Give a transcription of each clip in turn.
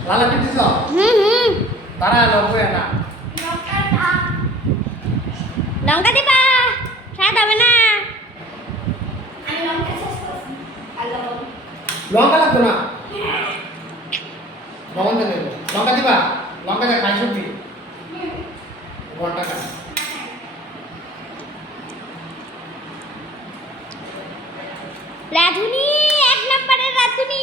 লালা পিটিছ হুম হুম তারা লবো না লঙ্কা দিবা স্বাদ হবে না লঙ্কা লাগতো না লবণ দেবে লঙ্কা দিবা লঙ্কা যা খাই সবজি ঘন্টা খাই রাধুনি এক নম্বরের রাধুনি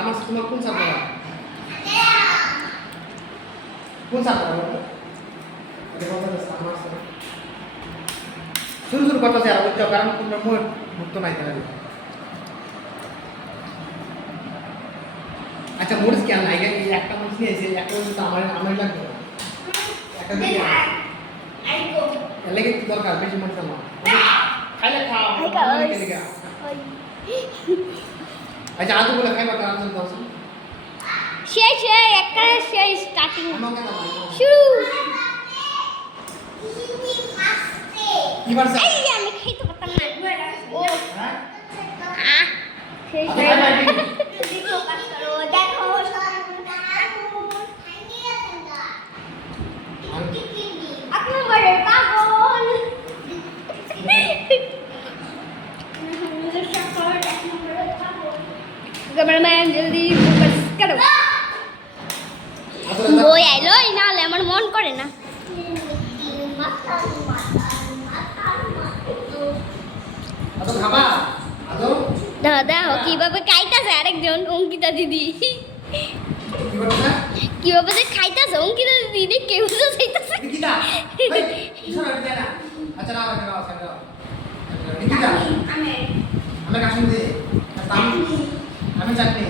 সামাস তোমার কোন সাপ বলা কোন সাপ বলা শুরু শুরু করতেছে আর বুঝছো কারণ তোমরা মুখ মুক্ত নাই কেন আচ্ছা মরিস কেন আগে এই একটা মরিস নিয়েছে একটা মরিস তো আমার আমার লাগবে না। একটা দিয়ে এলাকে কি দরকার বেশি মরিস আমার খাইলে খাও Hi, guys. খেলে খাও। আচ্ছা আদু বলে খাই কথা আনন্দ দাও শেষ শেষ একবারে শেষ স্টার্টিং শুরু। এবার এই আমি খেতে পারতাম না। ও। হ্যাঁ? শেষ দেখো ওই না হলে আমার মন করে না। দাদা কীভাবে খাইতাছে আরেকজন? অঙ্কিতা দিদি। কীভাবে যে খাইতাছে? অঙ্কিতা দিদি কেউ তো খাইতাছে। আমি চাটনি।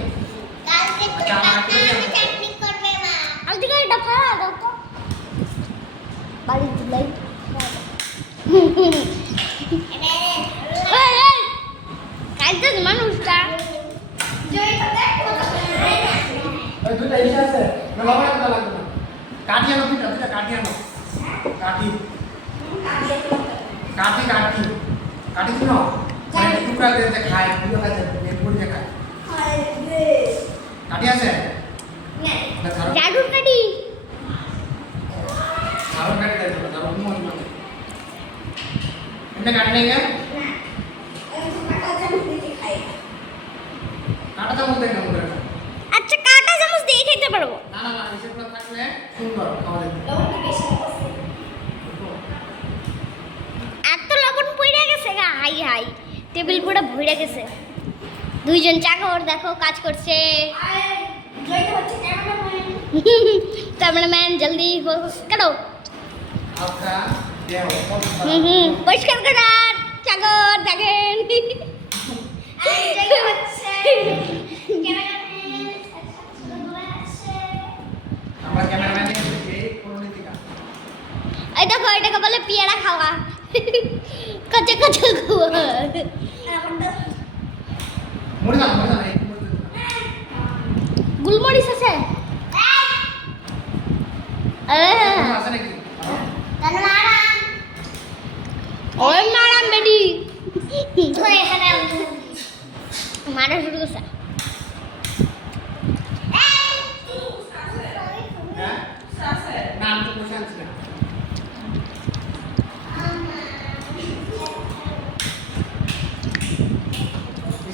না দুটা কাঠি আনো। কাঠি। কাঠি কিনো টুকরা খায় পুরো খায় আছে? জারুর জারুর কাটা চামচ টেবিল পুরো ভরে গেছে দুইজন চাকর দেখো কাজ করছে ক্যামেরাম্যান জলদি করো হালকা দেও হুম হুম পরিষ্কার করার চাকর দেখেন আমরা ক্যামেরাম্যান দেখে এই পুরনো দিকা এই দেখো এটাকে বলে পেয়ারা খাওয়া কাঁচা কাঁচা গুলমরিচ আছে? ওই মারাম বেডি মারা শুরু করছে।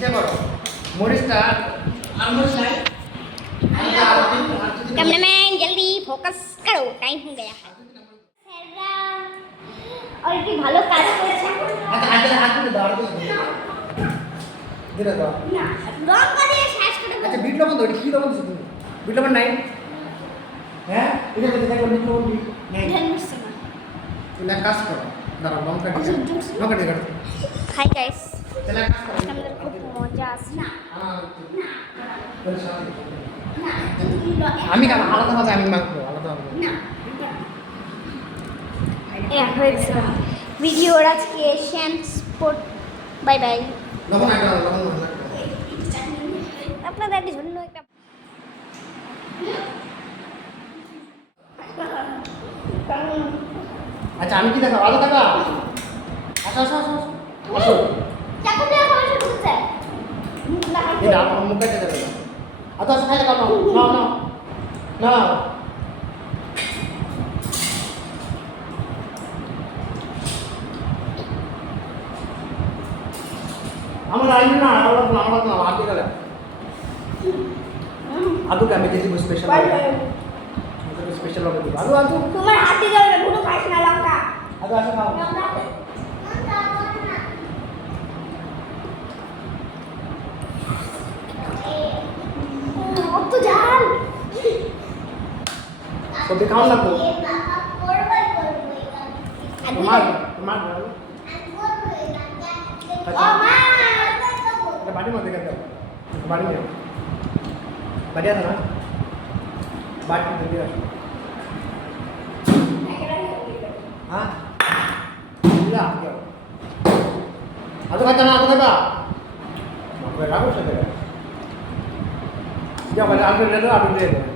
কিসে করো মরিচটা আর মরিচ নাই হালকা আর দিন আর যদি कैमरामैन जल्दी फोकस करो टाइम हो गया और কি ভালো কাজ করেছে আচ্ছা আগে হাত দিলে দাও আর দিলে দিলে দাও রং করে শেষ করে আচ্ছা বিট লবণ দাও এটা কি লবণ দিছো তুমি বিট লবণ নাই হ্যাঁ এটা যদি দেখো বিট লবণ নেই তাহলে এক কাজ করো দাঁড়াও লঙ্কা দিয়ে লঙ্কা দিয়ে কাটো হাই গাইস তাহলে এক কাজ করো আমি কেন? আলাদা হবে আমি মাখবো আলাদা হবে। না স্পোর্ট। Bye bye. আপনাদের জন্য একটা। আচ্ছা আমি কি দেখা আলো দেখা আসো আসো আসো। আসো। এটা আমার মুখে যেতে দেবে না আচ্ছা আসো খাইলে কাটো না না না আমার আইন না আলাদা না আলাদা না আগে গেলে আদুকে আমি দিয়ে দিব স্পেশাল স্পেশাল ভাবে দিব আদু আদু তোমার হাতে যাবে গুলো খাইস না লঙ্কা আদু আসো খাও কত সবজি খাওয়া লাগবো তোমার তোমার ও মা এটা বাড়ির মধ্যে গেছে বাড়ি নেই বাড়ি আছে না বাড়ি দিয়ে আসো হ্যাঁ যা যাও আদু খাচ্ছ না আদু খাবা বাপরে রাখো সাথে যাও বাড়ি আদু রেডো আদু দিয়ে দেবে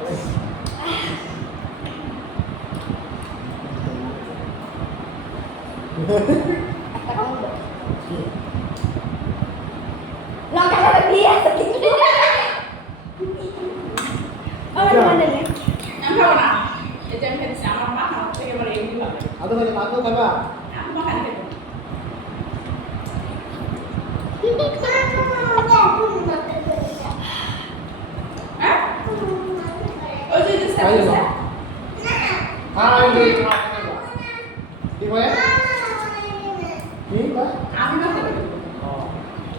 Nong kasar dia segitu. Oh, mana nih? Nampak mana? Ya jangan tadi sama mama. Aku pergi mana ini Pak? Kan Pak? Aku makan mama makan itu? Oh, jadi saya. Ayo. Hai. Di mana?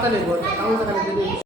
ಮಾತಲ್ಲಿ ಗೊತ್ತು